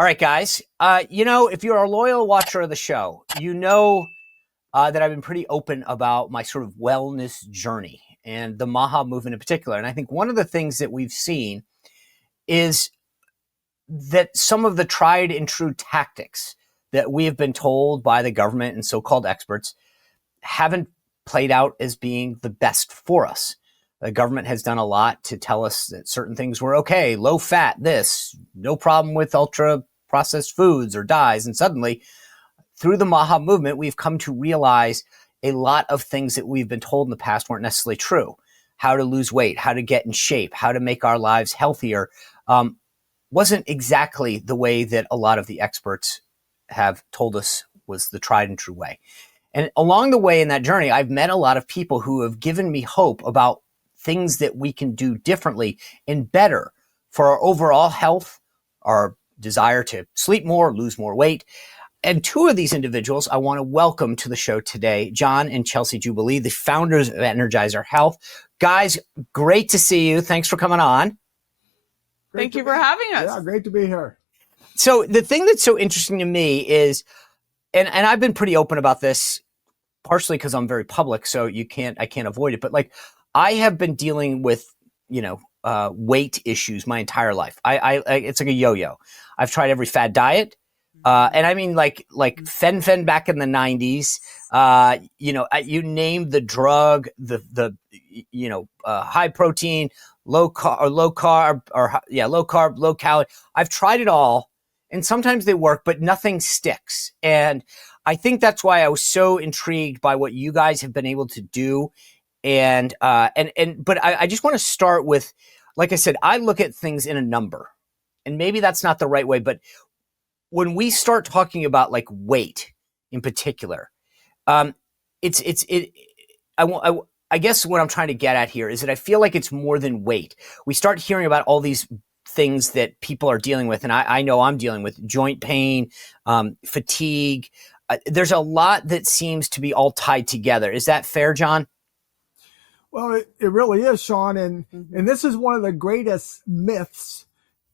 All right, guys. If you're a loyal watcher of the show, that I've been pretty open about my sort of wellness journey and the Maha movement in particular. And I think one of the things that we've seen is that some of the tried and true tactics that we have been told by the government and so-called experts haven't played out as being the best for us. The government has done a lot to tell us that certain things were okay, low fat, this, no problem with ultra processed foods or dyes. And suddenly, through the Maha movement, we've come to realize a lot of things that we've been told in the past weren't necessarily true. How to lose weight, how to get in shape, how to make our lives healthier, wasn't exactly the way that a lot of the experts have told us was the tried and true way. And along the way in that journey, I've met a lot of people who have given me hope about things that we can do differently and better for our overall health, our desire to sleep more, lose more weight. And two of these individuals I want to welcome to the show today, John and Chelsea Jubilee, the founders of Energized Health. Guys, great to see you. Thanks for coming on. Thank you for having us. Yeah, great to be here. So the thing that's so interesting to me is, and I've been pretty open about this, partially because I'm very public, so I can't avoid it. But like, I have been dealing with, weight issues my entire life. It's like a yo-yo. I've tried every fad diet. And I mean, like fen back in the 90s, you name the drug, the high protein, low carb, low calorie. I've tried it all, and sometimes they work, but nothing sticks. And I think that's why I was so intrigued by what you guys have been able to do. But I just want to start with, like I said, I look at things in a number, and maybe that's not the right way, but when we start talking about like weight in particular, I guess what I'm trying to get at here is that I feel like it's more than weight. We start hearing about all these things that people are dealing with, and I know I'm dealing with joint pain, fatigue. There's a lot that seems to be all tied together. Is that fair, John? Well, it really is, Sean. And this is one of the greatest myths,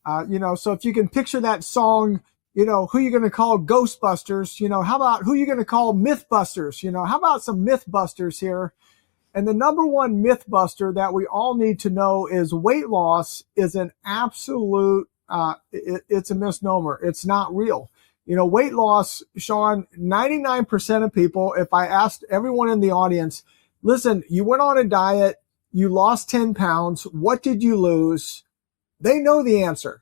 so if you can picture that song, who you going to call Ghostbusters, how about who you going to call Mythbusters, how about some Mythbusters here? And the number one Mythbuster that we all need to know is weight loss is an absolute, it's a misnomer. It's not real. Weight loss, Sean, 99% of people, if I asked everyone in the audience, listen, you went on a diet, you lost 10 pounds, what did you lose? They know the answer.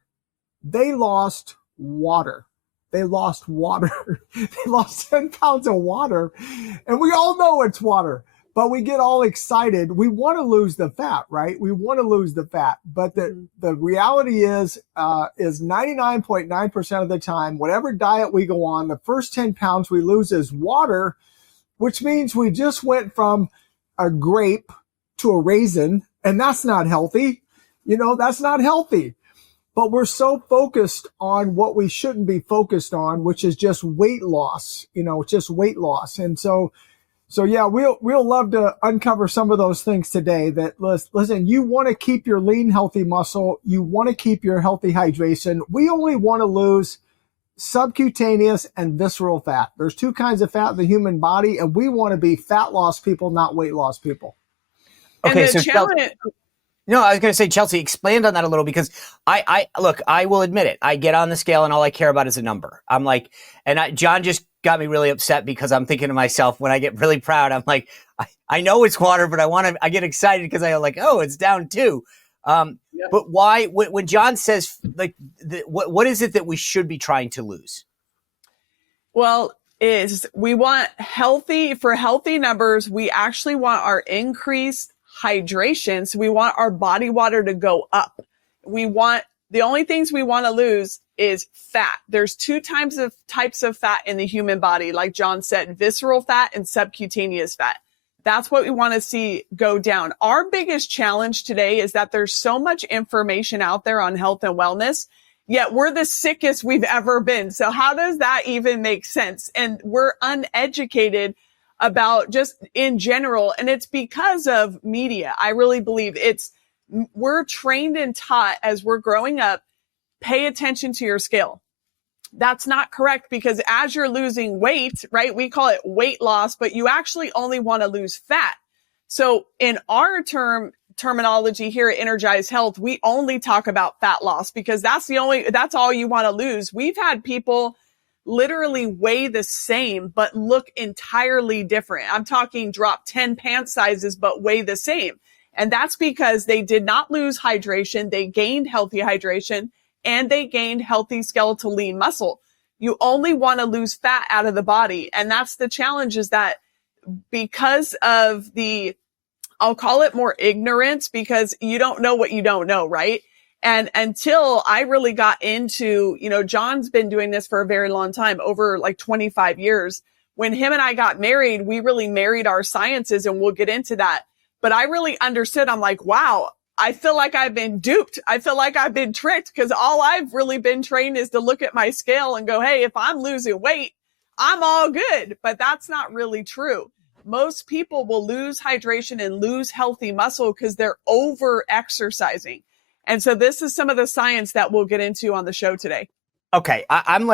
They lost water. They lost water. They lost 10 pounds of water. And we all know it's water, but we get all excited. We want to lose the fat, right? We want to lose the fat. But the reality is 99.9% of the time, whatever diet we go on, the first 10 pounds we lose is water, which means we just went from a grape to a raisin, and that's not healthy. That's not healthy. But we're so focused on what we shouldn't be focused on, which is just weight loss, just weight loss. And so yeah, we'll love to uncover some of those things today. That listen, you want to keep your lean, healthy muscle. You want to keep your healthy hydration. We only want to lose subcutaneous and visceral fat. There's two kinds of fat in the human body, and we want to be fat loss people, not weight loss people. Okay, so no, I was going to say, Chelsea, expand on that a little, because I will admit it. I get on the scale and all I care about is a number. I'm like, John just got me really upset because I'm thinking to myself, when I get really proud, I'm like, I know it's water, but I get excited because I like, oh, it's down too. But why, when John says like, what is it that we should be trying to lose? Well, we want healthy numbers. We actually want our increased hydration. So we want our body water to go up. The only things we want to lose is fat. There's two types of fat in the human body. Like John said, visceral fat and subcutaneous fat. That's what we want to see go down. Our biggest challenge today is that there's so much information out there on health and wellness, yet we're the sickest we've ever been. So how does that even make sense? And we're uneducated about just in general. And it's because of media. I really believe we're trained and taught as we're growing up, pay attention to your scale. that's not correct, because as you're losing weight, right, we call it weight loss, but you actually only want to lose fat. So in our terminology here at Energized Health, we only talk about fat loss because that's all you want to lose. We've had people literally weigh the same, but look entirely different. I'm talking drop 10 pant sizes, but weigh the same. And that's because they did not lose hydration. They gained healthy hydration and they gained healthy skeletal lean muscle. You only want to lose fat out of the body. And that's the challenge, is that because of I'll call it more ignorance, because you don't know what you don't know, right? And until I really got into, John's been doing this for a very long time, over like 25 years. When him and I got married, we really married our sciences, and we'll get into that. But I really understood. I'm like, wow, I feel like I've been duped. I feel like I've been tricked, because all I've really been trained is to look at my scale and go, hey, if I'm losing weight, I'm all good. But that's not really true. Most people will lose hydration and lose healthy muscle because they're over exercising. And so this is some of the science that we'll get into on the show today. Okay. I'm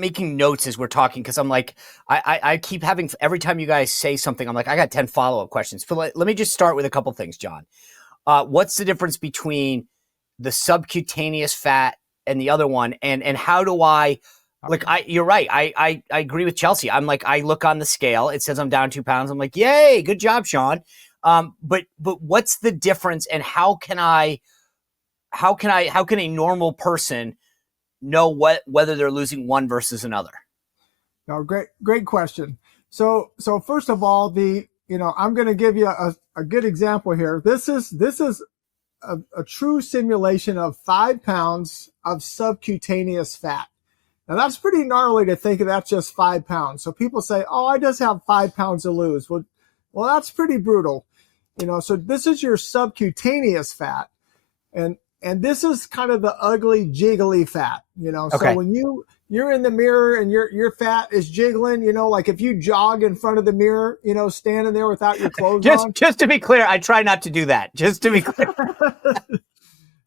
making notes as we're talking, because I'm like, I keep having, every time you guys say something, I'm like, I got 10 follow-up questions. Let me just start with a couple things, John. What's the difference between the subcutaneous fat and the other one? And how do you're right. I agree with Chelsea. I'm like, I look on the scale, it says I'm down 2 pounds. I'm like, yay, good job, Sean. But what's the difference, and how can a normal person know whether they're losing one versus another? No, great question. So first of all, I'm going to give you a good example here. This is a true simulation of 5 pounds of subcutaneous fat. Now that's pretty gnarly to think of that just 5 pounds. So people say, oh, I just have 5 pounds to lose. Well, that's pretty brutal. So this is your subcutaneous fat. And this is kind of the ugly, jiggly fat, Okay. So when you're in the mirror and your fat is jiggling, like if you jog in front of the mirror, standing there without your clothes on. Just to be clear, I try not to do that. Just to be clear.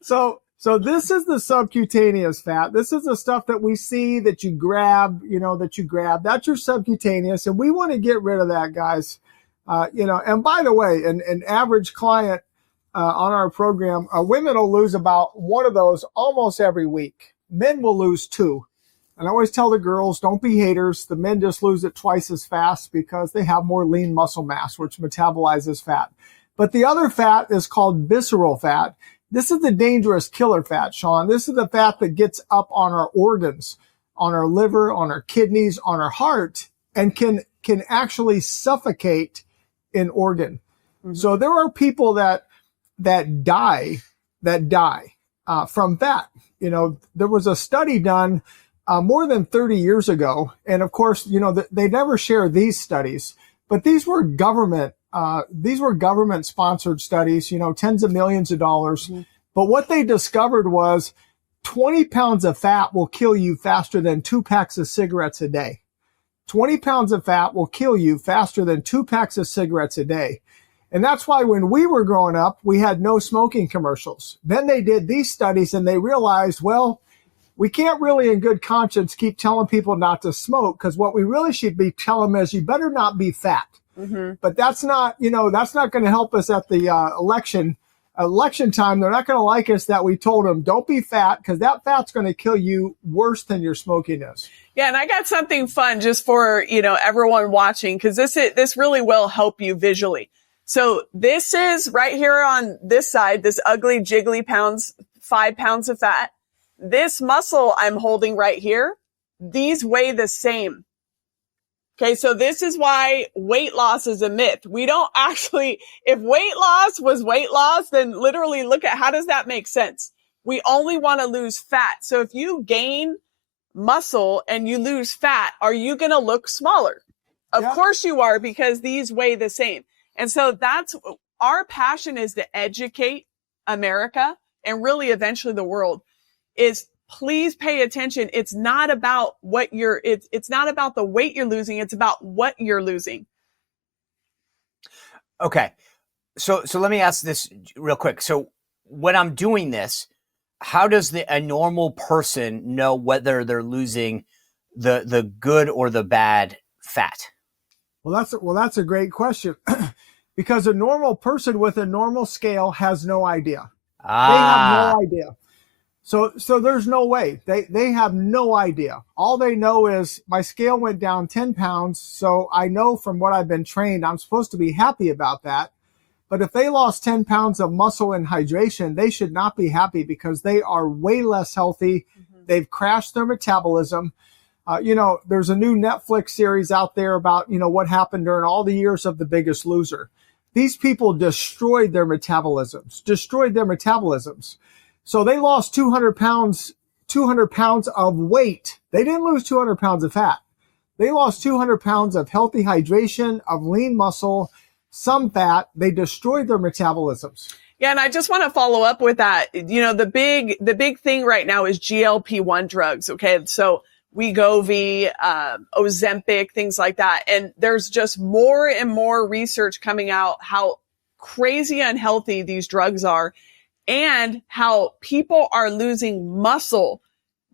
So this is the subcutaneous fat. This is the stuff that we see that you grab, That's your subcutaneous. And we want to get rid of that, guys. And by the way, an average client on our program, women will lose about one of those almost every week. Men will lose 2. And I always tell the girls, don't be haters. The men just lose it twice as fast because they have more lean muscle mass, which metabolizes fat. But the other fat is called visceral fat. This is the dangerous killer fat, Sean. This is the fat that gets up on our organs, on our liver, on our kidneys, on our heart, and can actually suffocate an organ. Mm-hmm. So there are people that die from fat. There was a study done more than 30 years ago. And of course, they never share these studies, but these were government sponsored studies, tens of millions of dollars. Mm-hmm. But what they discovered was 20 pounds of fat will kill you faster than 2 packs of cigarettes a day. 20 pounds of fat will kill you faster than 2 packs of cigarettes a day. And that's why when we were growing up, we had no smoking commercials. Then they did these studies and they realized, well, we can't really in good conscience keep telling people not to smoke, because what we really should be telling them is you better not be fat. Mm-hmm. But that's not going to help us at the election time. They're not going to like us that we told them don't be fat, because that fat's going to kill you worse than your smoking is. Yeah, and I got something fun just for everyone watching, because this really will help you visually. So this is right here on this side, this ugly, jiggly 5 pounds of fat. This muscle I'm holding right here, these weigh the same. Okay, so this is why weight loss is a myth. We don't actually, if weight loss was weight loss, then literally look at how does that make sense? We only want to lose fat. So if you gain muscle and you lose fat, are you going to look smaller? Of course you are, because these weigh the same. And so that's our passion, is to educate America and really eventually the world, is please pay attention. It's not about it's not about the weight you're losing. It's about what you're losing. Okay. So let me ask this real quick. So when I'm doing this, how does a normal person know whether they're losing the good or the bad fat? Well, that's a great question because a normal person with a normal scale has no idea. They have no idea. So there's no way. They have no idea. All they know is my scale went down 10 pounds. So I know from what I've been trained, I'm supposed to be happy about that. But if they lost 10 pounds of muscle and hydration, they should not be happy because they are way less healthy. Mm-hmm. They've crashed their metabolism. There's a new Netflix series out there about, what happened during all the years of The Biggest Loser. These people destroyed their metabolisms. So they lost 200 pounds of weight. They didn't lose 200 pounds of fat. They lost 200 pounds of healthy hydration, of lean muscle, some fat. They destroyed their metabolisms. Yeah, and I just want to follow up with that. The big thing right now is GLP-1 drugs. Okay, so Wegovy, Ozempic, things like that. And there's just more and more research coming out how crazy unhealthy these drugs are and how people are losing muscle,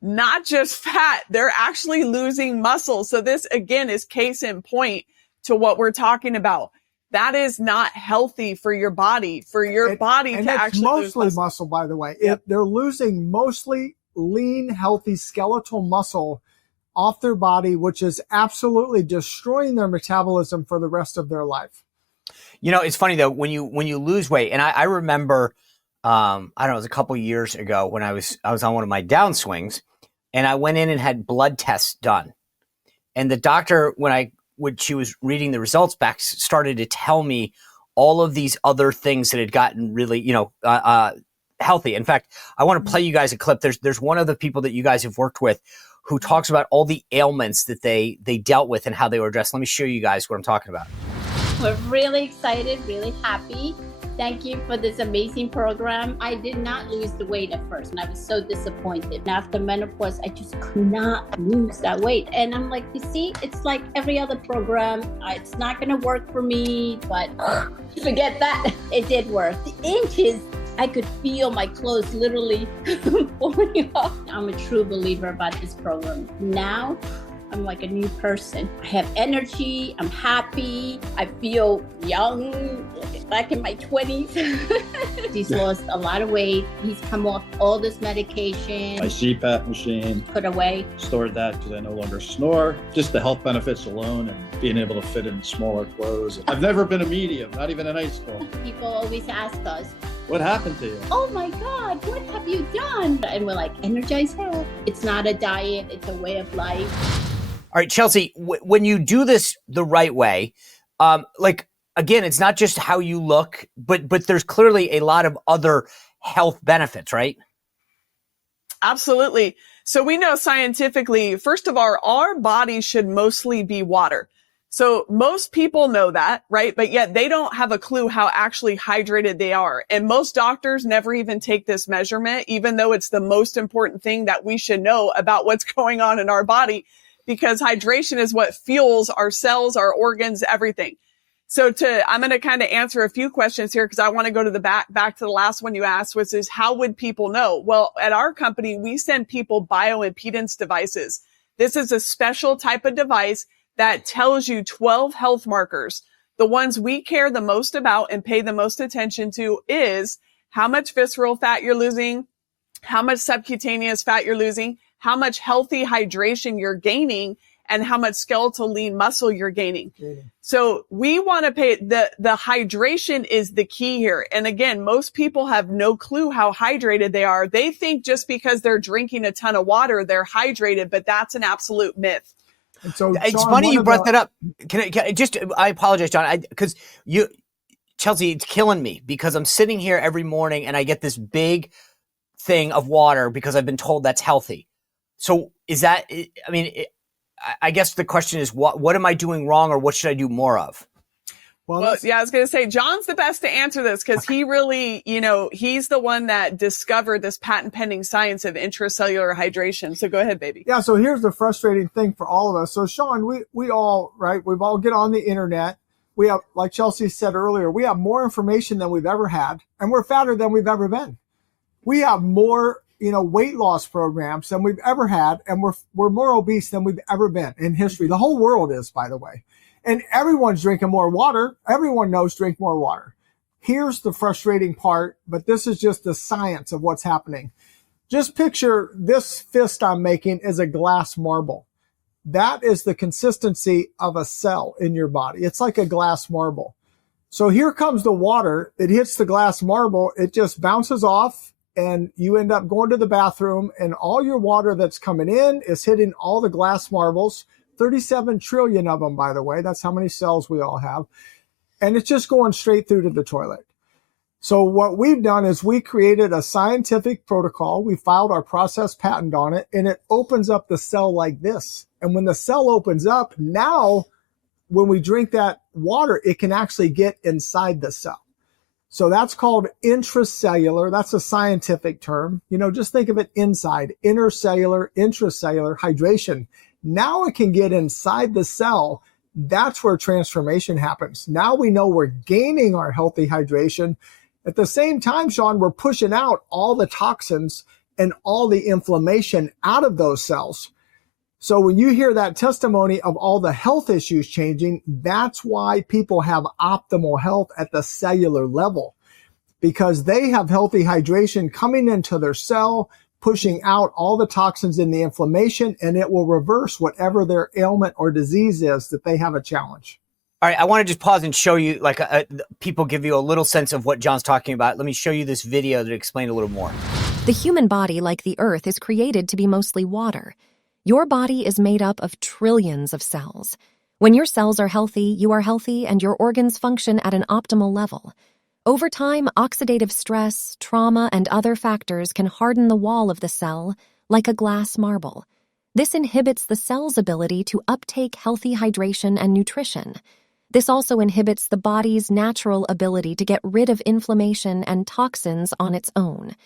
not just fat. They're actually losing muscle. So this, again, is case in point to what we're talking about. That is not healthy for your body, and to actually mostly lose muscle, by the way. Yep. If they're losing mostly lean, healthy skeletal muscle off their body, which is absolutely destroying their metabolism for the rest of their life. It's funny though, when you lose weight, and I remember, I don't know, it was a couple years ago when I was on one of my downswings, and I went in and had blood tests done. And the doctor, when she was reading the results back, started to tell me all of these other things that had gotten really, healthy. In fact, I want to play you guys a clip. There's one of the people that you guys have worked with who talks about all the ailments that they dealt with and how they were addressed. Let me show you guys what I'm talking about. We're really excited, really happy. Thank you for this amazing program. I did not lose the weight at first, and I was so disappointed. And after menopause, I just could not lose that weight. And I'm like, you see, it's like every other program. It's not going to work for me, but forget that. It did work. The inches, I could feel my clothes literally falling off. I'm a true believer about this program. Now, I'm like a new person. I have energy. I'm happy. I feel young, back in my 20s. He's lost a lot of weight. He's come off all this medication. My CPAP machine. Put away. Stored that because I no longer snore. Just the health benefits alone and being able to fit in smaller clothes. I've never been a medium, not even in high school. People always ask us, what happened to you? Oh my God, what have you done? And we're like, Energized Health. It's not a diet, it's a way of life. All right, Chelsea, when you do this the right way, again, it's not just how you look, but there's clearly a lot of other health benefits, right? Absolutely. So we know scientifically, first of all, our body should mostly be water. So most people know that, right? But yet they don't have a clue how actually hydrated they are. And most doctors never even take this measurement, even though it's the most important thing that we should know about what's going on in our body, because hydration is what fuels our cells, our organs, everything. So I'm going to kind of answer a few questions here because I want to go to the back to the last one you asked, which is how would people know? Well, at our company, we send people bioimpedance devices. This is a special type of device that tells you 12 health markers. The ones we care the most about and pay the most attention to is how much visceral fat you're losing, how much subcutaneous fat you're losing, how much healthy hydration you're gaining, and how much skeletal lean muscle you're gaining. So we want to pay the hydration is the key here. And again, most people have no clue how hydrated they are. They think just because they're drinking a ton of water, they're hydrated, but that's an absolute myth. And so, it's John, funny you brought that up. I apologize, John, because Chelsea, it's killing me because I'm sitting here every morning and I get this big thing of water because I've been told that's healthy. So is that, I guess the question is, what am I doing wrong or what should I do more of? Well, yeah, I was going to say, John's the best to answer this because he really, he's the one that discovered this patent pending science of intracellular hydration. So go ahead, baby. Yeah. So here's the frustrating thing for all of us. So Sean, we all, right, we've all get on the internet. We have, like Chelsea said earlier, we have more information than we've ever had, and we're fatter than we've ever been. We have more weight loss programs than we've ever had, and we're more obese than we've ever been in history. The whole world is, by the way. And everyone's drinking more water. Everyone knows drink more water. Here's the frustrating part, but this is just the science of what's happening. Just picture this fist I'm making is a glass marble. That is the consistency of a cell in your body. It's like a glass marble. So here comes the water. It hits the glass marble. It just bounces off, and you end up going to the bathroom, and all your water that's coming in is hitting all the glass marbles, 37 trillion of them, by the way. That's how many cells we all have. And it's just going straight through to the toilet. So what we've done is we created a scientific protocol. We filed our process patent on it, and it opens up the cell like this. And when the cell opens up, now when we drink that water, it can actually get inside the cell. So that's called intracellular. That's a scientific term. Just think of it inside, intercellular, intracellular hydration. Now it can get inside the cell. That's where transformation happens. Now we know we're gaining our healthy hydration. At the same time, Sean, we're pushing out all the toxins and all the inflammation out of those cells. So when you hear that testimony of all the health issues changing, that's why people have optimal health at the cellular level, because they have healthy hydration coming into their cell, pushing out all the toxins and the inflammation, and it will reverse whatever their ailment or disease is that they have a challenge. All right, I want to just pause and show you, people give you a little sense of what John's talking about. Let me show you this video to explain a little more. The human body, like the Earth, is created to be mostly water. Your body is made up of trillions of cells. When your cells are healthy, you are healthy, and your organs function at an optimal level. Over time, oxidative stress, trauma, and other factors can harden the wall of the cell like a glass marble. This inhibits the cell's ability to uptake healthy hydration and nutrition. This also inhibits the body's natural ability to get rid of inflammation and toxins on its own.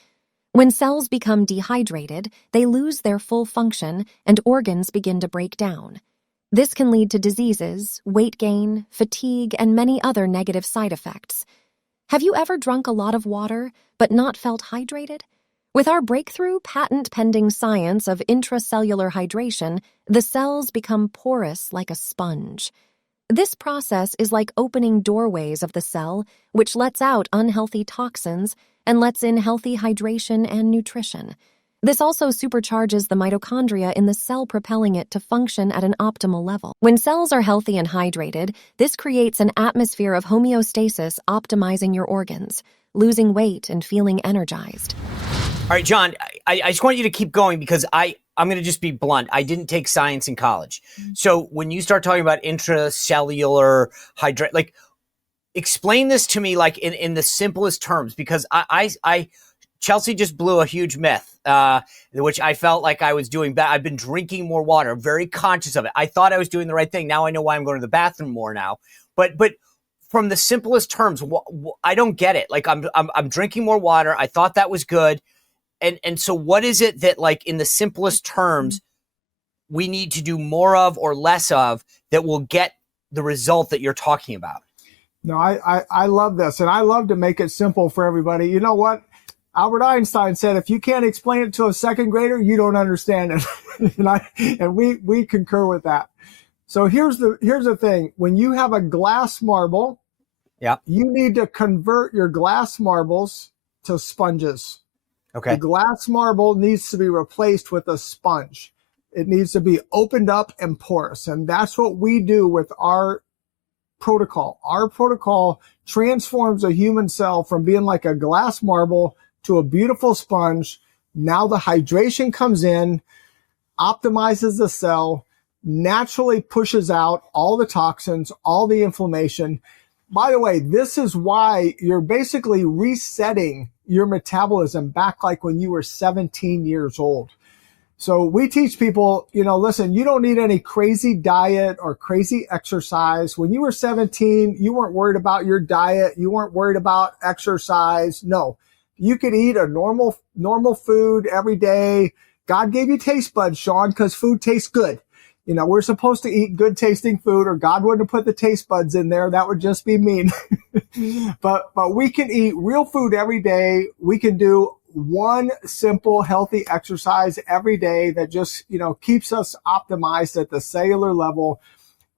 When cells become dehydrated, they lose their full function and organs begin to break down. This can lead to diseases, weight gain, fatigue, and many other negative side effects. Have you ever drunk a lot of water but not felt hydrated? With our breakthrough patent-pending science of intracellular hydration, the cells become porous like a sponge. This process is like opening doorways of the cell, which lets out unhealthy toxins and lets in healthy hydration and nutrition. This also supercharges the mitochondria in the cell, propelling it to function at an optimal level. When cells are healthy and hydrated, this creates an atmosphere of homeostasis, optimizing your organs, losing weight, and feeling energized. All right, John, I just want you to keep going, because I'm going to just be blunt. I didn't take science in college. So when you start talking about intracellular hydration, explain this to me in the simplest terms, because Chelsea just blew a huge myth, which I felt like I was doing bad. I've been drinking more water, very conscious of it. I thought I was doing the right thing. Now I know why I'm going to the bathroom more now. But from the simplest terms, I don't get it. I'm drinking more water. I thought that was good. And so what is it that, in the simplest terms, we need to do more of or less of that will get the result that you're talking about? No, I love this, and I love to make it simple for everybody. You know what? Albert Einstein said, if you can't explain it to a second grader, you don't understand it. and we concur with that. So here's the thing. When you have a glass marble, you need to convert your glass marbles to sponges. Okay. The glass marble needs to be replaced with a sponge. It needs to be opened up and porous. And that's what we do with our protocol. Our protocol transforms a human cell from being like a glass marble to a beautiful sponge. Now the hydration comes in, optimizes the cell, naturally pushes out all the toxins, all the inflammation. By the way, this is why you're basically resetting your metabolism back like when you were 17 years old. So we teach people, listen, you don't need any crazy diet or crazy exercise. When you were 17, you weren't worried about your diet. You weren't worried about exercise. No, you could eat a normal food every day. God gave you taste buds, Sean, because food tastes good. We're supposed to eat good tasting food, or God wouldn't have put the taste buds in there. That would just be mean. But we can eat real food every day. We can do one simple, healthy exercise every day that just, keeps us optimized at the cellular level.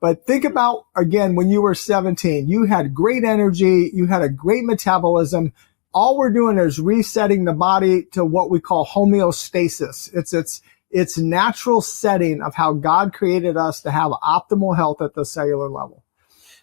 But think about, again, when you were 17, you had great energy, you had a great metabolism. All we're doing is resetting the body to what we call homeostasis. It's natural setting of how God created us to have optimal health at the cellular level.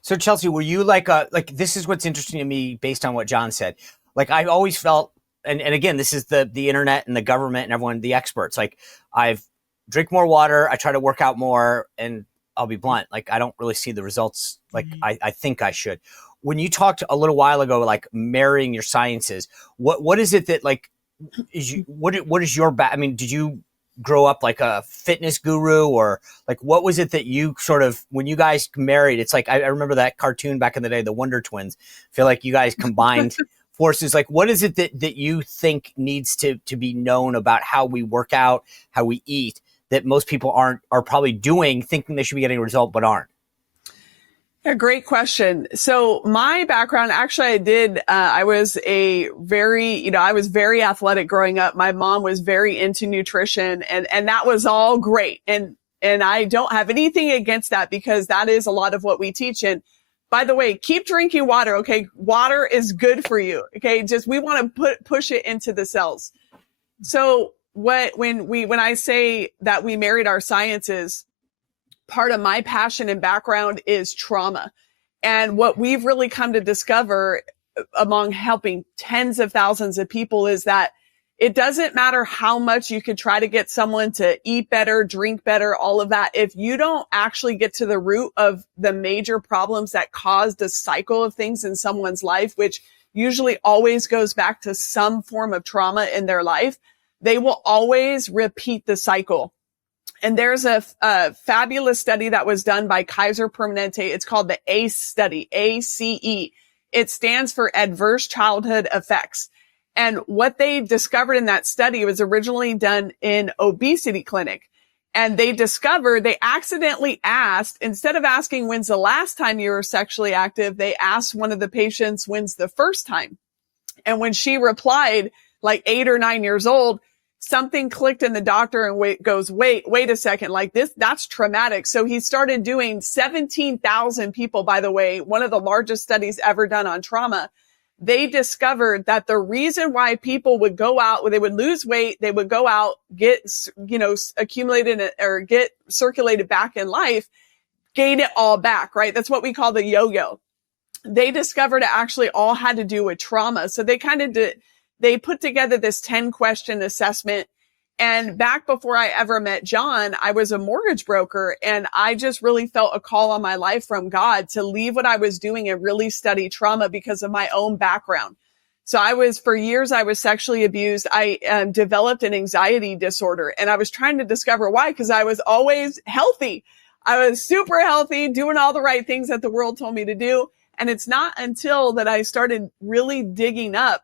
So Chelsea, were you like this is what's interesting to me based on what John said. Like I always felt, and again, this is the internet and the government and everyone, the experts, like I've drink more water, I try to work out more, and I'll be blunt, like I don't really see the results like I think I should. When you talked a little while ago, like marrying your sciences, what is it that like what is your I mean, did you grow up like a fitness guru, or like what was it that you sort of, when you guys married, it's like I remember that cartoon back in the day, the Wonder Twins. I feel like you guys combined forces. Like what is it that you think needs to be known about how we work out, how we eat, that most people are probably doing, thinking they should be getting a result, but aren't? Yeah, great question. So my background, actually, I was I was very athletic growing up. My mom was very into nutrition, and that was all great. And I don't have anything against that, because that is a lot of what we teach. And by the way, keep drinking water. Okay. Water is good for you. Okay. Just, we want to push it into the cells. So when I say that we married our sciences, part of my passion and background is trauma. And what we've really come to discover among helping tens of thousands of people is that it doesn't matter how much you could try to get someone to eat better, drink better, all of that. If you don't actually get to the root of the major problems that caused a cycle of things in someone's life, which usually always goes back to some form of trauma in their life, they will always repeat the cycle. And there's a fabulous study that was done by Kaiser Permanente. It's called the ACE study, ACE. It stands for Adverse Childhood Effects. And what they discovered in that study was originally done in obesity clinic. And they accidentally asked, instead of asking when's the last time you were sexually active, they asked one of the patients when's the first time. And when she replied, like 8 or 9 years old, something clicked in the doctor and wait a second, like that's traumatic. So he started doing 17,000 people, by the way, one of the largest studies ever done on trauma. They discovered that the reason why people would go out, they would lose weight, they would go out, get, accumulated or get circulated back in life, gain it all back, right? That's what we call the yo-yo. They discovered it actually all had to do with trauma. So they put together this 10-question assessment. And back before I ever met John, I was a mortgage broker, and I just really felt a call on my life from God to leave what I was doing and really study trauma because of my own background. So for years, I was sexually abused. I developed an anxiety disorder, and I was trying to discover why, because I was always healthy. I was super healthy, doing all the right things that the world told me to do. And it's not until that I started really digging up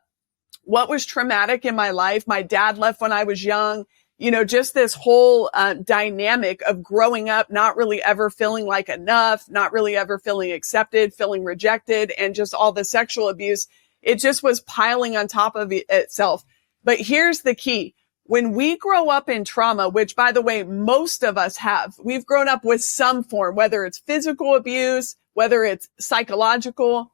what was traumatic in my life. My dad left when I was young, just this whole dynamic of growing up, not really ever feeling like enough, not really ever feeling accepted, feeling rejected, and just all the sexual abuse. It just was piling on top of itself. But here's the key. When we grow up in trauma, which by the way, most of us have, we've grown up with some form, whether it's physical abuse, whether it's psychological,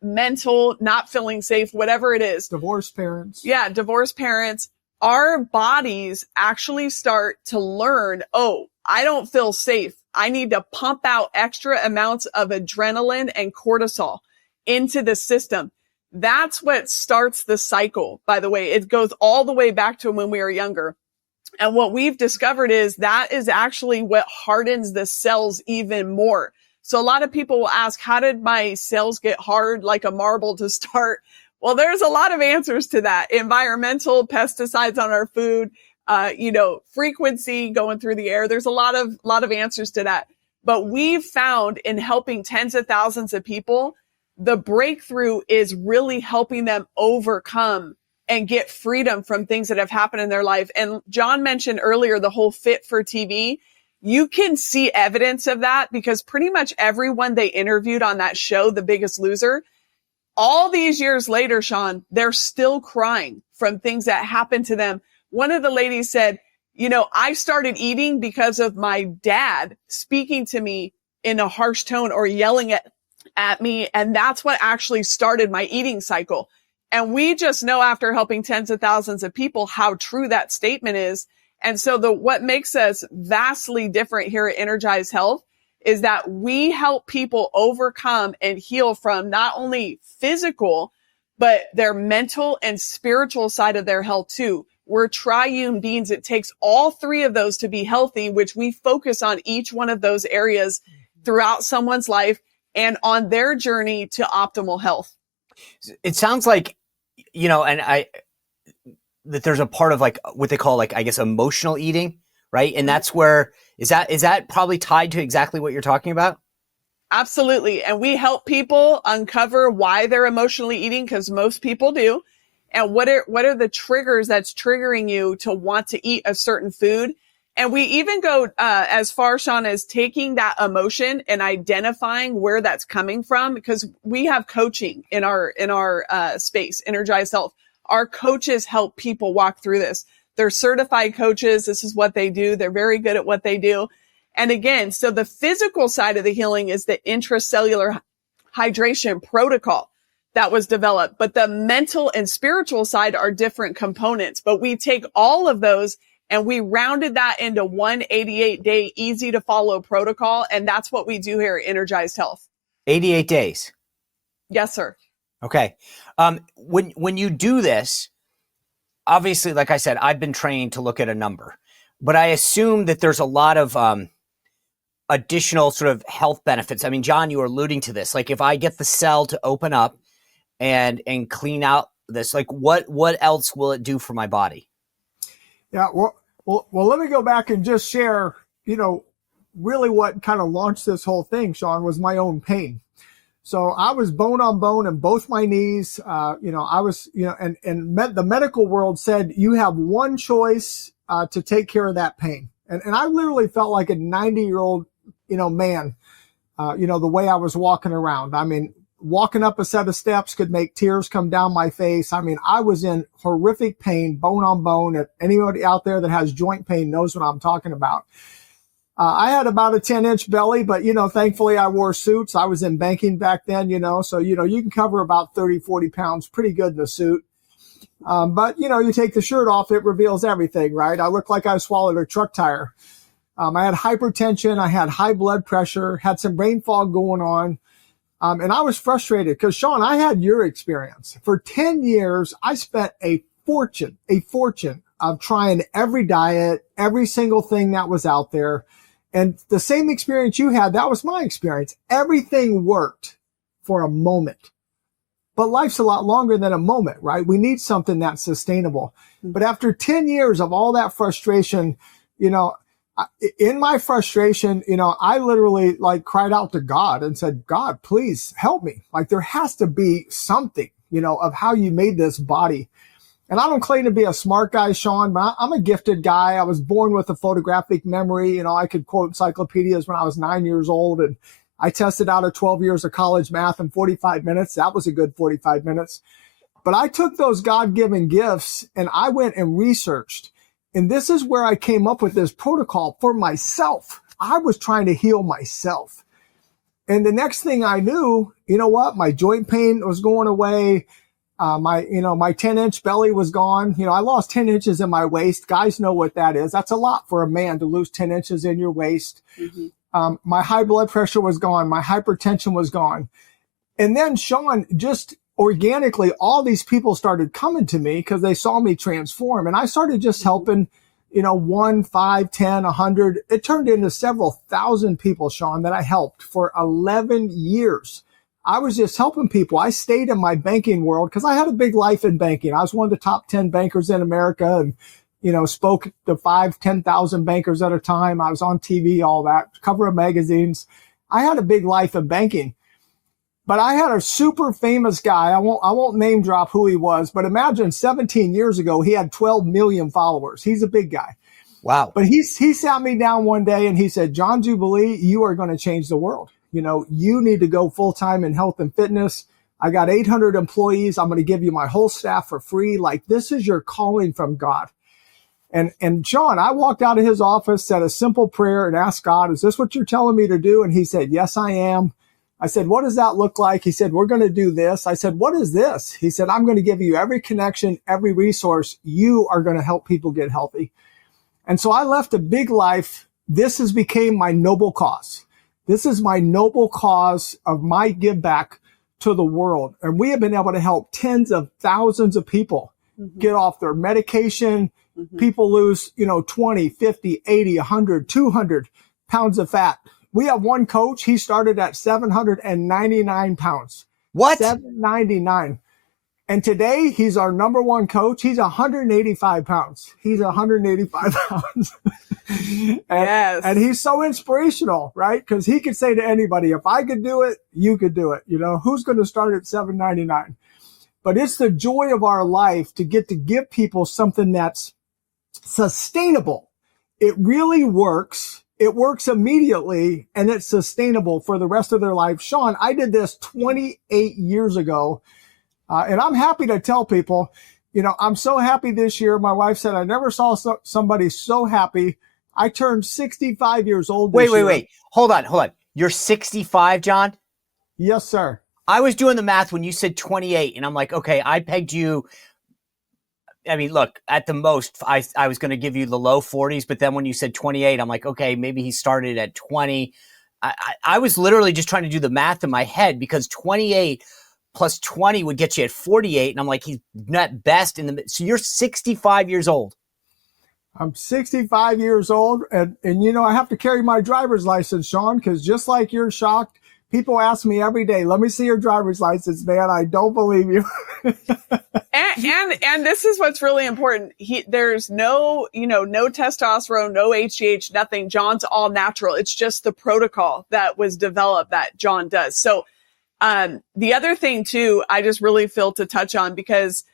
mental, not feeling safe, whatever it is. Divorced parents. Yeah, divorced parents. Our bodies actually start to learn, oh, I don't feel safe. I need to pump out extra amounts of adrenaline and cortisol into the system. That's what starts the cycle, by the way. It goes all the way back to when we were younger. And what we've discovered is that is actually what hardens the cells even more. So a lot of people will ask, how did my cells get hard like a marble to start? Well, there's a lot of answers to that. Environmental, pesticides on our food, frequency going through the air. There's a lot of answers to that. But we've found in helping tens of thousands of people, the breakthrough is really helping them overcome and get freedom from things that have happened in their life. And John mentioned earlier the whole fit for TV. You can see evidence of that because pretty much everyone they interviewed on that show, The Biggest Loser, all these years later, Sean, they're still crying from things that happened to them. One of the ladies said, I started eating because of my dad speaking to me in a harsh tone or yelling at me. And that's what actually started my eating cycle. And we just know after helping tens of thousands of people how true that statement is. And so what makes us vastly different here at Energized Health is that we help people overcome and heal from not only physical, but their mental and spiritual side of their health too. We're triune beings. It takes all three of those to be healthy, which we focus on each one of those areas throughout someone's life and on their journey to optimal health. It sounds like, that there's a part of like what they call like, I guess, emotional eating, right? And that's where, is that probably tied to exactly what you're talking about? Absolutely. And we help people uncover why they're emotionally eating, because most people do. And what are the triggers that's triggering you to want to eat a certain food? And we even go as far, Sean, as taking that emotion and identifying where that's coming from, because we have coaching in our space, Energized Health. Our coaches help people walk through this. They're certified coaches. This is what they do. They're very good at what they do. And again, so the physical side of the healing is the intracellular hydration protocol that was developed, but the mental and spiritual side are different components. But we take all of those and we rounded that into one 88-day easy to follow protocol. And that's what we do here at Energized Health. 88 days. Yes, sir. Okay. When you do this, obviously, like I said, I've been trained to look at a number, but I assume that there's a lot of additional sort of health benefits. I mean, John, you were alluding to this. Like if I get the cell to open up and clean out this, like what else will it do for my body? Yeah, well, let me go back and just share, really what kind of launched this whole thing, Sean, was my own pain. So I was bone on bone in both my knees. I was, and the medical world said you have one choice to take care of that pain. And I literally felt like a 90-year-old, man, the way I was walking around. I mean, walking up a set of steps could make tears come down my face. I mean, I was in horrific pain, bone on bone. If anybody out there that has joint pain knows what I'm talking about. I had about a 10-inch belly, but, thankfully I wore suits. I was in banking back then, so, you can cover about 30, 40 pounds pretty good in a suit. But, you take the shirt off, it reveals everything, right? I looked like I swallowed a truck tire. I had hypertension. I had high blood pressure, had some brain fog going on. And I was frustrated because, Sean, I had your experience. For 10 years, I spent a fortune of trying every diet, every single thing that was out there. And the same experience you had, that was my experience. Everything worked for a moment. But life's a lot longer than a moment, right? We need something that's sustainable. But after 10 years of all that frustration, in my frustration, I literally cried out to God and said, God, please help me. Like there has to be something, of how you made this body. And I don't claim to be a smart guy, Sean, but I'm a gifted guy. I was born with a photographic memory. I could quote encyclopedias when I was 9 years old, and I tested out of 12 years of college math in 45 minutes. That was a good 45 minutes. But I took those God-given gifts and I went and researched. And this is where I came up with this protocol for myself. I was trying to heal myself. And the next thing I knew, my joint pain was going away. My 10-inch belly was gone. I lost 10 inches in my waist. Guys know what that is. That's a lot for a man to lose 10 inches in your waist. Mm-hmm. My high blood pressure was gone. My hypertension was gone. And then, Sean, just organically, all these people started coming to me because they saw me transform. And I started just helping, 1, 5, 10, 100. It turned into several thousand people, Sean, that I helped for 11 years. I was just helping people. I stayed in my banking world because I had a big life in banking. I was one of the top 10 bankers in America and, spoke to 5,000, 10,000 bankers at a time. I was on TV, all that, cover of magazines. I had a big life in banking. But I had a super famous guy. I won't name drop who he was, but imagine 17 years ago, he had 12 million followers. He's a big guy. Wow. But he sat me down one day and he said, John Jubilee, you are going to change the world. You need to go full time in health and fitness. I got 800 employees. I'm going to give you my whole staff for free. Like, this is your calling from God. And John, I walked out of his office, said a simple prayer and asked God, is this what you're telling me to do? And he said, yes, I am. I said, what does that look like? He said, we're going to do this. I said, what is this? He said, I'm going to give you every connection, every resource. You are going to help people get healthy. And so I left a big life. This has become my noble cause. This is my noble cause of my give back to the world. And we have been able to help tens of thousands of people get off their medication. People lose, 20, 50, 80, 100, 200 pounds of fat. We have one coach. He started at 799 pounds. What? 799. And today he's our number one coach. He's 185 pounds. He's 185 pounds. Yes. And he's so inspirational, right? Because he could say to anybody, if I could do it, you could do it. Who's going to start at 799? But it's the joy of our life to get to give people something that's sustainable. It really works. It works immediately, and it's sustainable for the rest of their life. Sean, I did this 28 years ago, and I'm happy to tell people, I'm so happy this year. My wife said, I never saw somebody so happy. I turned 65 years old this year. Wait. Hold on. You're 65, John? Yes, sir. I was doing the math when you said 28, and I'm like, okay, I pegged you. I mean, look, at the most, I was going to give you the low 40s, but then when you said 28, I'm like, okay, maybe he started at 20. I was literally just trying to do the math in my head, because 28 plus 20 would get you at 48, and I'm like, he's not best in the. So you're 65 years old. I'm 65 years old, and I have to carry my driver's license, Sean, because just like you're shocked, people ask me every day, let me see your driver's license, man. I don't believe you. and this is what's really important. There's no testosterone, no HGH, nothing. John's all natural. It's just the protocol that was developed that John does. So the other thing too, I just really feel to touch on, because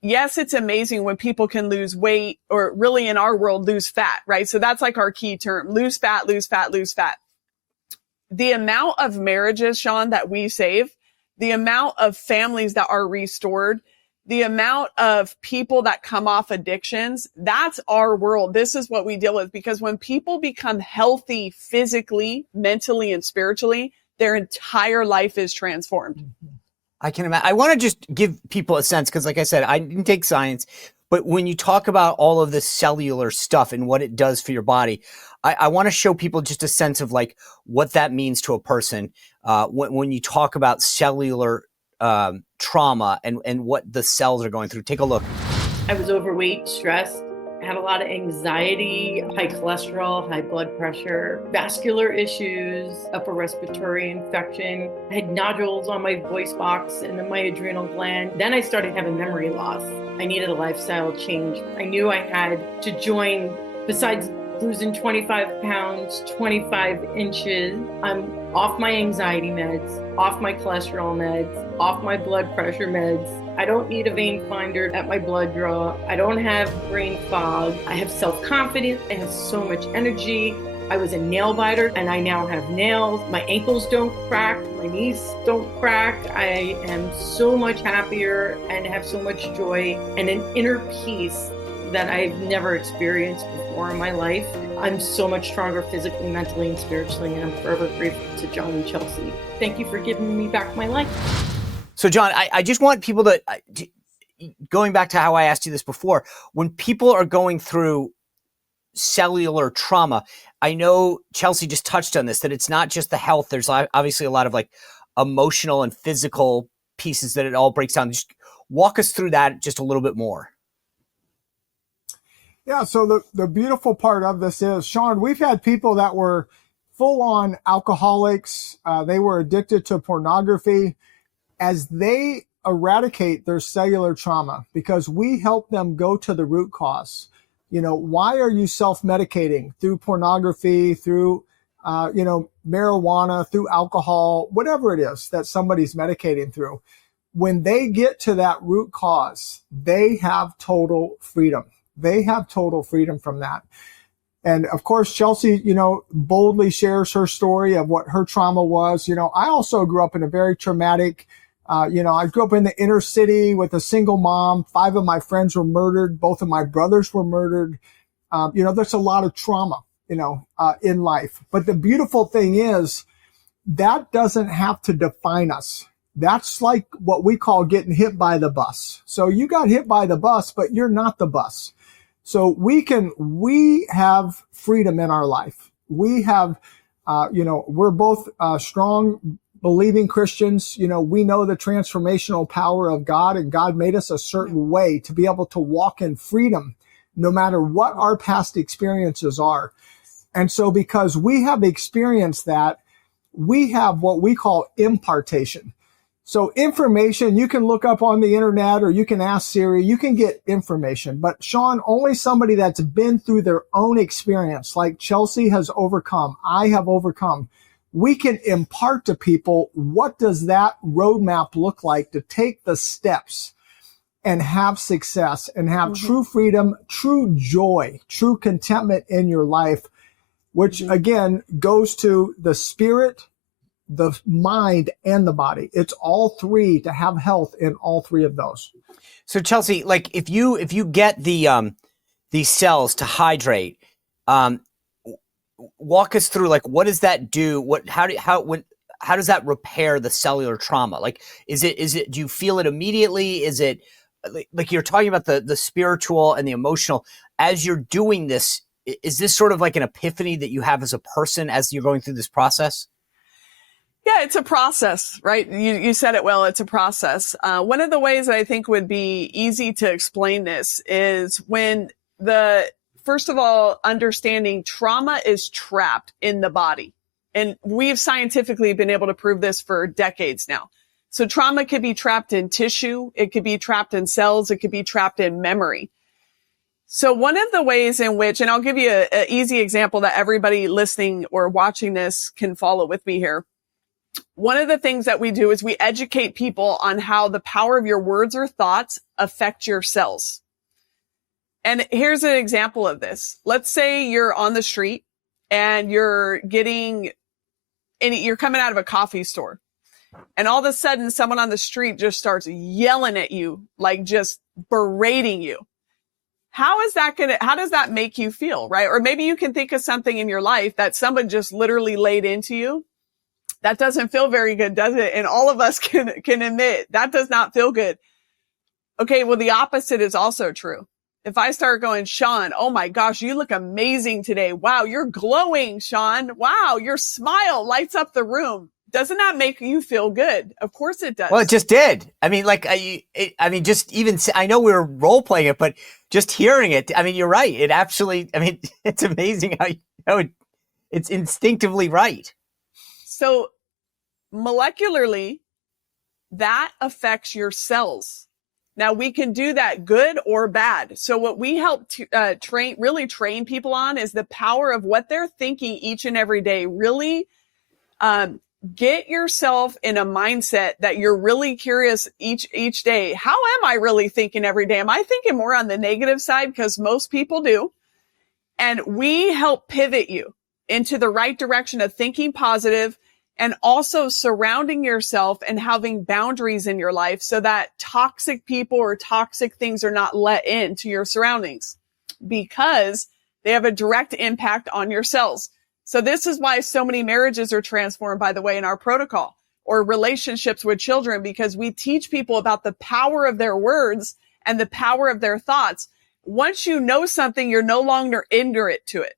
yes, it's amazing when people can lose weight, or really in our world, lose fat, right? So that's like our key term, lose fat, lose fat, lose fat. The amount of marriages, Sean, that we save, the amount of families that are restored, the amount of people that come off addictions, that's our world. This is what we deal with, because when people become healthy physically, mentally, and spiritually, their entire life is transformed. I can imagine. I want to just give people a sense, because like I said, I didn't take science, but when you talk about all of this cellular stuff and what it does for your body, I want to show people just a sense of like what that means to a person when you talk about cellular trauma and what the cells are going through. Take a look. I was overweight, stressed, had a lot of anxiety, high cholesterol, high blood pressure, vascular issues, upper respiratory infection. I had nodules on my voice box and then my adrenal gland. Then I started having memory loss. I needed a lifestyle change. I knew I had to join, besides losing 25 pounds, 25 inches. I'm off my anxiety meds, off my cholesterol meds, off my blood pressure meds. I don't need a vein finder at my blood draw. I don't have brain fog. I have self-confidence. I have so much energy. I was a nail biter and I now have nails. My ankles don't crack. My knees don't crack. I am so much happier and have so much joy and an inner peace that I've never experienced before in my life. I'm so much stronger physically, mentally, and spiritually, and I'm forever grateful to John and Chelsea. Thank you for giving me back my life. So John, I just want people to, going back to how I asked you this before, when people are going through cellular trauma, I know Chelsea just touched on this, that it's not just the health. There's obviously a lot of like emotional and physical pieces that it all breaks down. Just walk us through that just a little bit more. Yeah, so the beautiful part of this is, Sean, we've had people that were full-on alcoholics. They were addicted to pornography. As they eradicate their cellular trauma, because we help them go to the root cause. Why are you self-medicating through pornography, through, marijuana, through alcohol, whatever it is that somebody's medicating through? When they get to that root cause, they have total freedom. They have total freedom from that. And of course, Chelsea, boldly shares her story of what her trauma was. I also grew up in a very traumatic I grew up in the inner city with a single mom. 5 of my friends were murdered. Both of my brothers were murdered. There's a lot of trauma, in life. But the beautiful thing is that doesn't have to define us. That's like what we call getting hit by the bus. So you got hit by the bus, but you're not the bus. So we have freedom in our life. We have, we're both strong, believing Christians. We know the transformational power of God, and God made us a certain way to be able to walk in freedom, no matter what our past experiences are. And so because we have experienced that, we have what we call impartation. So information, you can look up on the internet or you can ask Siri, you can get information. But Sean, only somebody that's been through their own experience, like Chelsea has overcome, I have overcome, we can impart to people what does that roadmap look like to take the steps and have success and have true freedom, true joy, true contentment in your life, which again goes to the spirit, the mind, and the body. It's all three, to have health in all three of those. So Chelsea, like if you get these cells to hydrate, walk us through, like, what does that do? How does that repair the cellular trauma? Like, is it do you feel it immediately? Is it like you're talking about the spiritual and the emotional as you're doing this? Is this sort of like an epiphany that you have as a person as you're going through this process? Yeah, it's a process, right? You said it well. It's a process. One of the ways that I think would be easy to explain this is when first of all, understanding trauma is trapped in the body. And we've scientifically been able to prove this for decades now. So trauma could be trapped in tissue. It could be trapped in cells. It could be trapped in memory. So one of the ways in which, and I'll give you an easy example that everybody listening or watching this can follow with me here. One of the things that we do is we educate people on how the power of your words or thoughts affect your cells. And here's an example of this. Let's say you're on the street and you're coming out of a coffee store, and all of a sudden someone on the street just starts yelling at you, like just berating you. How does that make you feel, right? Or maybe you can think of something in your life that someone just literally laid into you. That doesn't feel very good, does it? And all of us can admit that does not feel good. Okay, well, the opposite is also true. If I start going, Sean, oh my gosh, you look amazing today. Wow, you're glowing, Sean. Wow, your smile lights up the room. Doesn't that make you feel good? Of course it does. Well, it just did. I mean, like, just even, I know we were role playing it, but just hearing it, I mean, you're right. It absolutely, I mean, it's amazing how it's instinctively right. So molecularly, that affects your cells. Now, we can do that good or bad. So what we help to train people on is the power of what they're thinking each and every day. Really get yourself in a mindset that you're really curious each day. How am I really thinking every day? Am I thinking more on the negative side? Because most people do. And we help pivot you into the right direction of thinking positive, and also surrounding yourself and having boundaries in your life so that toxic people or toxic things are not let into your surroundings, because they have a direct impact on your cells. So this is why so many marriages are transformed, by the way, in our protocol, or relationships with children, because we teach people about the power of their words and the power of their thoughts. Once you know something, you're no longer ignorant to it.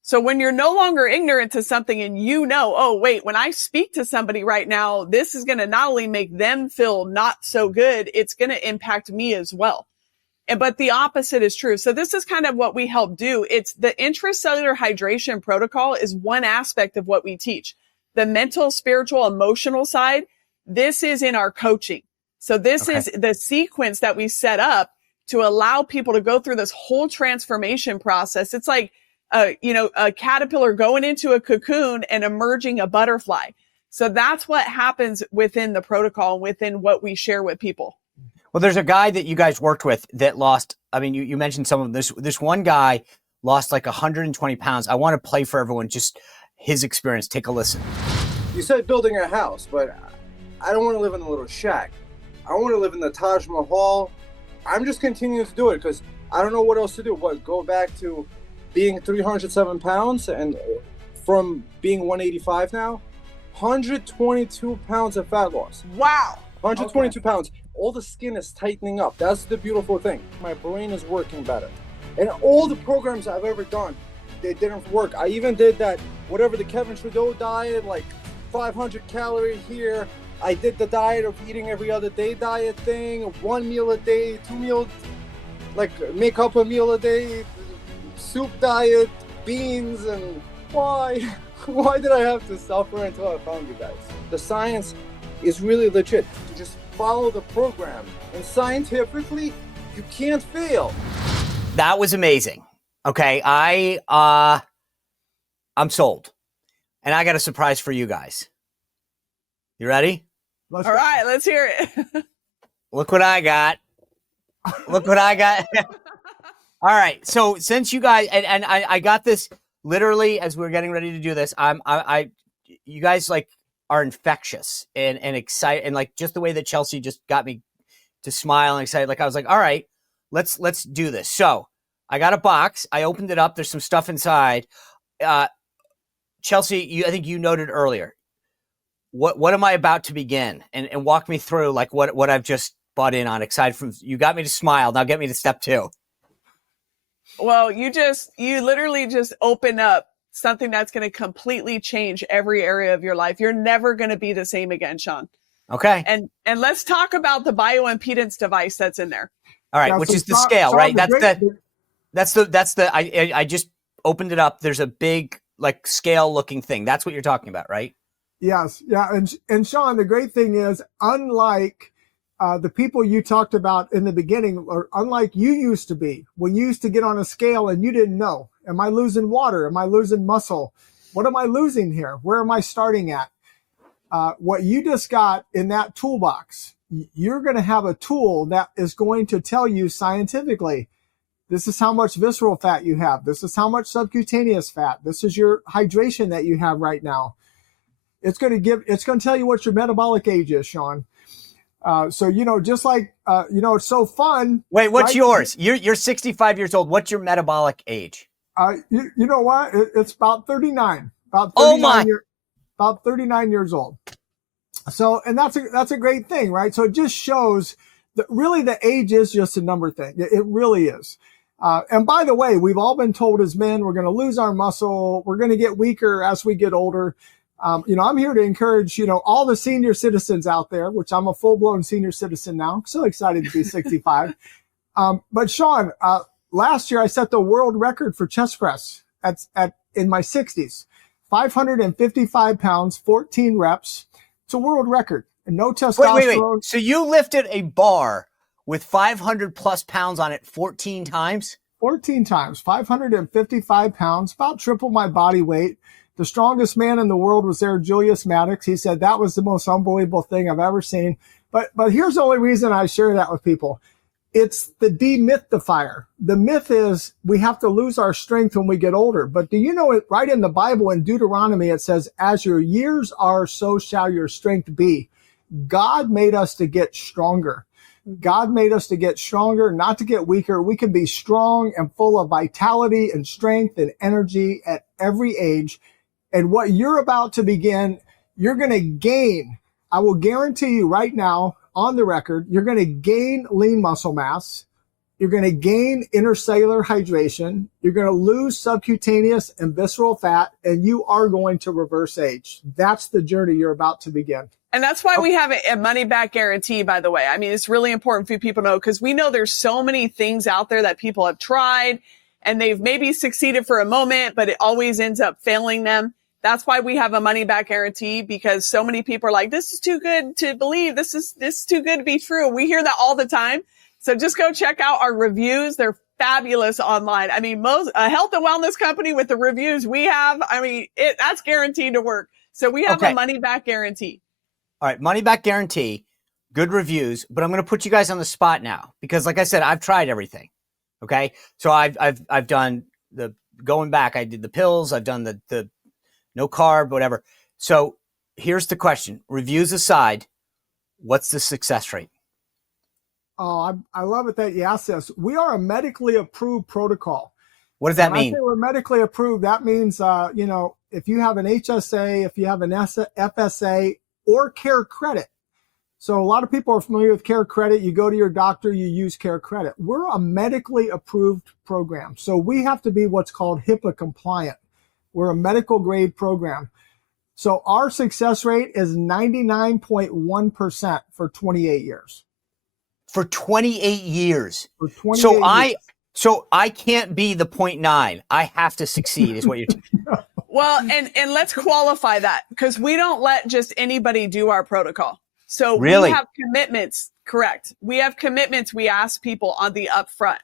So when you're no longer ignorant to something and oh, wait, when I speak to somebody right now, this is going to not only make them feel not so good, it's going to impact me as well. But the opposite is true. So this is kind of what we help do. It's the intracellular hydration protocol is one aspect of what we teach. The mental, spiritual, emotional side, this is in our coaching. So this is the sequence that we set up to allow people to go through this whole transformation process. It's like, a caterpillar going into a cocoon and emerging a butterfly. So that's what happens within the protocol, within what we share with people. Well, there's a guy that you guys worked with that lost, I mean, you mentioned some of this. This one guy lost like 120 pounds. I want to play for everyone just his experience. Take a listen. You said building a house, but I don't want to live in a little shack. I want to live in the Taj Mahal. I'm just continuing to do it because I don't know what else to do. What, go back to being 307 pounds and from being 185 now? 122 pounds of fat loss. Wow. 122 pounds. All the skin is tightening up. That's the beautiful thing. My brain is working better. And all the programs I've ever done, they didn't work. I even did that, whatever the Kevin Trudeau diet, like 500 calories here. I did the diet of eating every other day diet thing, 1 meal a day, 2 meals, like make up a meal a day, soup diet, beans, and why? Why did I have to suffer until I found you guys? The science is really legit. You just follow the program. And scientifically, you can't fail. That was amazing. Okay, I'm sold. And I got a surprise for you guys. You ready? All right, let's hear it. Look what I got. Look what I got. All right. So since you guys, and I got this literally as we were getting ready to do this, you guys like are infectious and excited, and like just the way that Chelsea just got me to smile and excited. Like I was like, all right, let's do this. So I got a box. I opened it up. There's some stuff inside. Chelsea, I think you noted earlier. What am I about to begin? And walk me through like what I've just bought in on. Excited from you got me to smile. Now get me to step 2. Well, you literally just open up something that's going to completely change every area of your life. You're never going to be the same again, Sean. Okay. And let's talk about the bioimpedance device that's in there. All right, which is the scale, right? That's the I just opened it up. There's a big like scale looking thing. That's what you're talking about, right? Yes. Yeah. And Sean, the great thing is, unlike the people you talked about in the beginning, or unlike you used to be, when you used to get on a scale and you didn't know, am I losing water? Am I losing muscle? What am I losing here? Where am I starting at? What you just got in that toolbox, you're going to have a tool that is going to tell you scientifically, this is how much visceral fat you have. This is how much subcutaneous fat. This is your hydration that you have right now. It's going to tell you what your metabolic age is, Sean. So, just like, it's so fun. Wait, what's yours? You're 65 years old. What's your metabolic age? You know what? It's about 39. About 39 years old. So, and that's a great thing, right? So it just shows that really the age is just a number thing. It really is. And by the way, we've all been told as men, we're going to lose our muscle. We're going to get weaker as we get older. I'm here to encourage, all the senior citizens out there, which I'm a full-blown senior citizen now. I'm so excited to be 65. But Sean, last year I set the world record for chest press in my 60s, 555 pounds, 14 reps. It's a world record, and no testosterone. Wait. So you lifted a bar with 500 plus pounds on it 14 times? 14 times, 555 pounds, about triple my body weight. The strongest man in the world was there, Julius Maddox. He said that was the most unbelievable thing I've ever seen. But here's the only reason I share that with people. It's the demythifier. The myth is we have to lose our strength when we get older. But do you know it right in the Bible in Deuteronomy, it says, as your years are, so shall your strength be. God made us to get stronger. God made us to get stronger, not to get weaker. We can be strong and full of vitality and strength and energy at every age. And what you're about to begin, you're going to gain. I will guarantee you right now, on the record, you're going to gain lean muscle mass. You're going to gain intercellular hydration. You're going to lose subcutaneous and visceral fat, and you are going to reverse age. That's the journey you're about to begin. And that's why we have a money back guarantee, by the way. I mean, it's really important for people to know, because we know there's so many things out there that people have tried and they've maybe succeeded for a moment, but it always ends up failing them. That's why we have a money back guarantee, because so many people are like, this is too good to believe. This is too good to be true. We hear that all the time. So just go check out our reviews. They're fabulous online. I mean, a health and wellness company with the reviews we have, I mean, that's guaranteed to work. So we have a money back guarantee. All right. Money back guarantee, good reviews, but I'm going to put you guys on the spot now because like I said, I've tried everything. Okay. So I've done going back, I did the pills. I've done the no carb, whatever. So here's the question. Reviews aside, What's the success rate? Oh, I love it that you asked this. We are a medically approved protocol. What does that When I mean? say we're medically approved, that means, if you have an HSA, if you have an FSA or Care Credit. So a lot of people are familiar with Care Credit. You go to your doctor, you use Care Credit. We're a medically approved program. So we have to be what's called HIPAA compliant. We're a medical grade program. So our success rate is 99.1% for 28 years. For 28 years. For 28 years. So I can't be the 0.9. I have to succeed is what you're Well, and let's qualify that, because we don't let just anybody do our protocol. So Really? we have commitments. Correct. We have commitments we ask people on the upfront.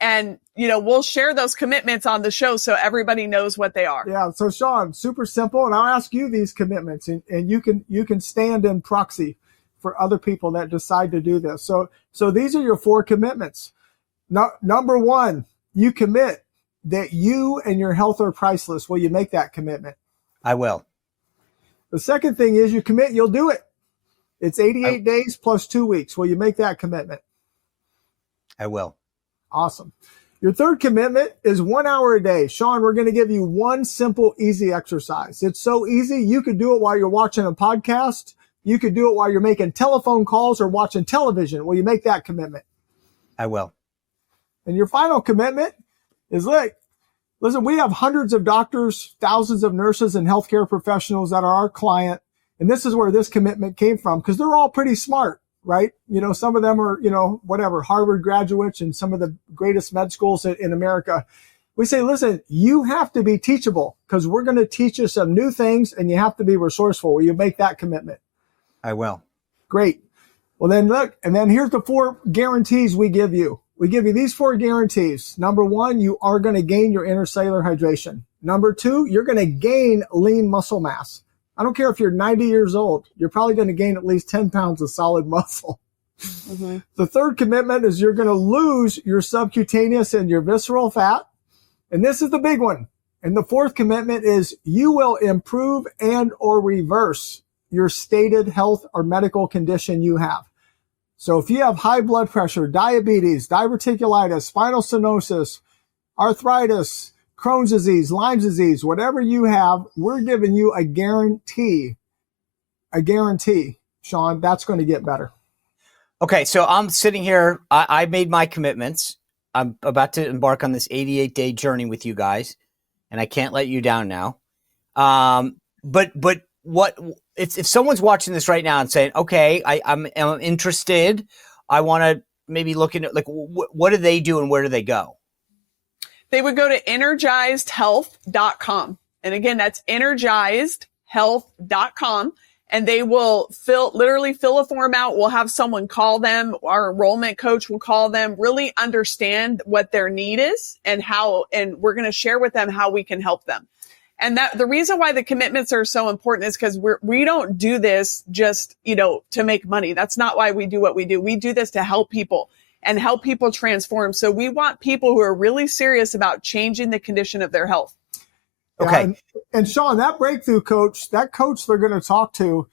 And, we'll share those commitments on the show so everybody knows what they are. Yeah. So Sean, super simple. And I'll ask you these commitments, and you can stand in proxy for other people that decide to do this. So these are your 4 commitments. Number 1, you commit that you and your health are priceless. Will you make that commitment? I will. The second thing is you commit, you'll do it. It's 88 days plus 2 weeks. Will you make that commitment? I will. Awesome. Your third commitment is 1 hour a day. Sean, we're going to give you one simple, easy exercise. It's so easy. You could do it while you're watching a podcast. You could do it while you're making telephone calls or watching television. Will you make that commitment? I will. And your final commitment is, listen, we have hundreds of doctors, thousands of nurses and healthcare professionals that are our client. And this is where this commitment came from, because they're all pretty smart, right? Some of them are, Harvard graduates and some of the greatest med schools in America. We say, listen, you have to be teachable, because we're going to teach you some new things, and you have to be resourceful. Will you make that commitment? I will. Great. Well, then look, and then here's the 4 guarantees we give you. We give you these 4 guarantees. Number 1, you are going to gain your intercellular hydration. Number 2, you're going to gain lean muscle mass. I don't care if you're 90 years old, you're probably going to gain at least 10 pounds of solid muscle. Mm-hmm. The third commitment is you're going to lose your subcutaneous and your visceral fat. And this is the big one. And the fourth commitment is you will improve and or reverse your stated health or medical condition you have. So if you have high blood pressure, diabetes, diverticulitis, spinal stenosis, arthritis, Crohn's disease, Lyme disease, whatever you have, we're giving you a guarantee, Sean, that's going to get better. Okay, so I'm sitting here. I made my commitments. I'm about to embark on this 88-day journey with you guys, and I can't let you down now. But what if someone's watching this right now and saying, okay, I'm interested. I want to maybe look into what do they do and where do they go? They would go to energizedhealth.com. And again, that's energizedhealth.com. And they will literally fill a form out. We'll have someone call them. Our enrollment coach will call them, really understand what their need is and we're going to share with them how we can help them. And that the reason why the commitments are so important is because we don't do this just, to make money. That's not why we do what we do. We do this to help people and help people transform. So we want people who are really serious about changing the condition of their health. Okay. And Sean, that breakthrough coach, that coach they're going to talk to,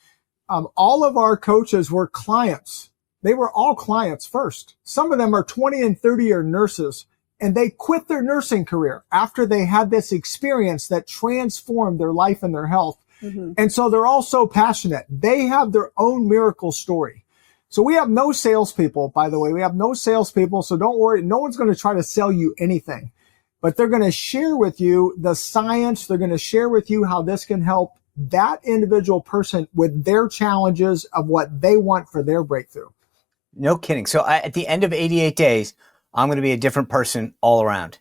all of our coaches were clients. They were all clients first. Some of them are 20 and 30-year nurses, and they quit their nursing career after they had this experience that transformed their life and their health. Mm-hmm. And so they're all so passionate. They have their own miracle story. So we have no salespeople, by the way. We have no salespeople, so don't worry. No one's going to try to sell you anything. But they're going to share with you the science. They're going to share with you how this can help that individual person with their challenges of what they want for their breakthrough. No kidding. So at the end of 88 days, I'm going to be a different person all around.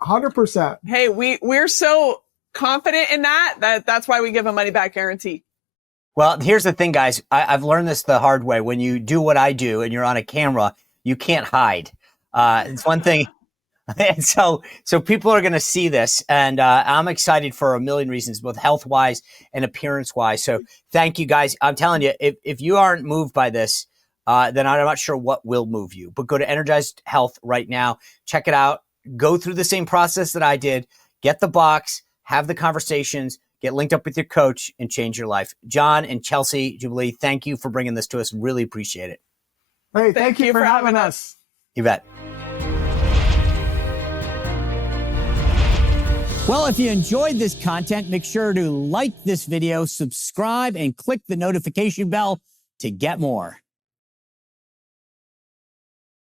100%. Hey, we're so confident in that's why we give a money back guarantee. Well, here's the thing, guys. I've learned this the hard way. When you do what I do and you're on a camera, you can't hide. It's one thing. And so people are going to see this, and I'm excited for a million reasons, both health-wise and appearance-wise. So thank you, guys. I'm telling you, if you aren't moved by this, then I'm not sure what will move you. But go to Energized Health right now. Check it out. Go through the same process that I did. Get the box. Have the conversations. Get linked up with your coach and change your life. John and Chelsea Jubilee, thank you for bringing this to us. Really appreciate it. Hey, thank you for having us. You bet. Well, if you enjoyed this content, make sure to like this video, subscribe, and click the notification bell to get more.